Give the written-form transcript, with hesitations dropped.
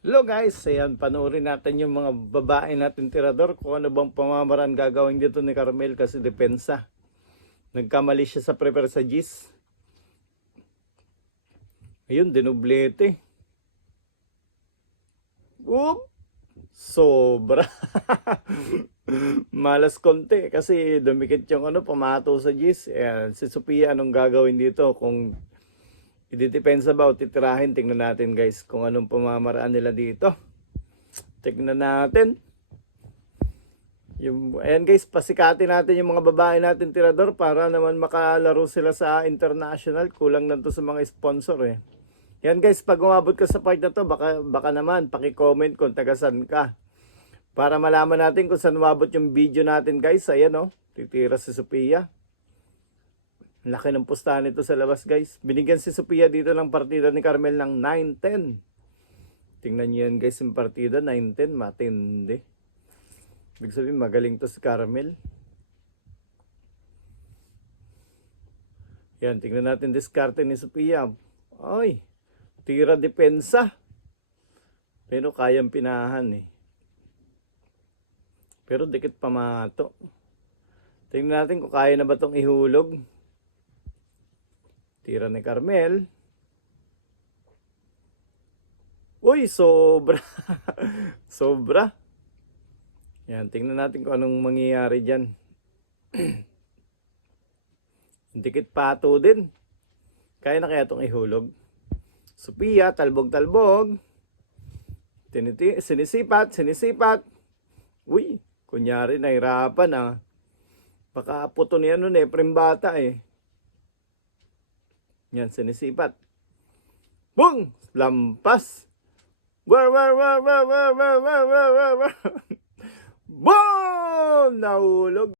Hello guys, ayan, panoorin natin yung mga babae natin tirador kung ano bang pamamaraan gagawin dito ni Carmel kasi depensa. Nagkamali siya sa prepare sa Gis. Ayun, dinublete. Oop! Sobra. Malas konti kasi dumikit yung pamato sa Gis. Ayan, si Sophia anong gagawin dito kung idedepensa ba o titirahin? Tingnan natin guys kung anong pamamaraan nila dito. Tingnan natin. Ayan guys, pasikatin natin yung mga babae natin tirador para naman makalaro sila sa international. Kulang na to sa mga sponsor eh. Yan guys, pag umabot ka sa part na to, baka naman paki-comment kung taga saan ka. Para malaman natin kung saan umabot yung video natin guys. Ayan oh, titira si Sophia. Laki ng pustahan nito sa labas guys. Binigyan si Sophia dito ng partida ni Carmel ng 9-10. Tingnan niyo yan guys, yung partida 9-10, matindi. Ibig sabihin, magaling to si Carmel. Yan, tingnan natin diskarte ni Sophia. Ay, tira depensa. Pero kayang pinahan eh. Pero dikit pamato. Tingnan natin kung kaya na ba itong ihulog. Tira ni Carmel. Uy, sobra. Sobra. Yan, tingnan natin kung anong mangyayari dyan. Dikit pato din. Kaya na kaya itong ihulog. Sophia, talbog-talbog. Sinisipat. Uy, kunyari nahirapan ah. Baka puto niya nun eh, primbata eh. Yan, sinisipat. Bung! Lampas! Wow! Boom! Nahulog!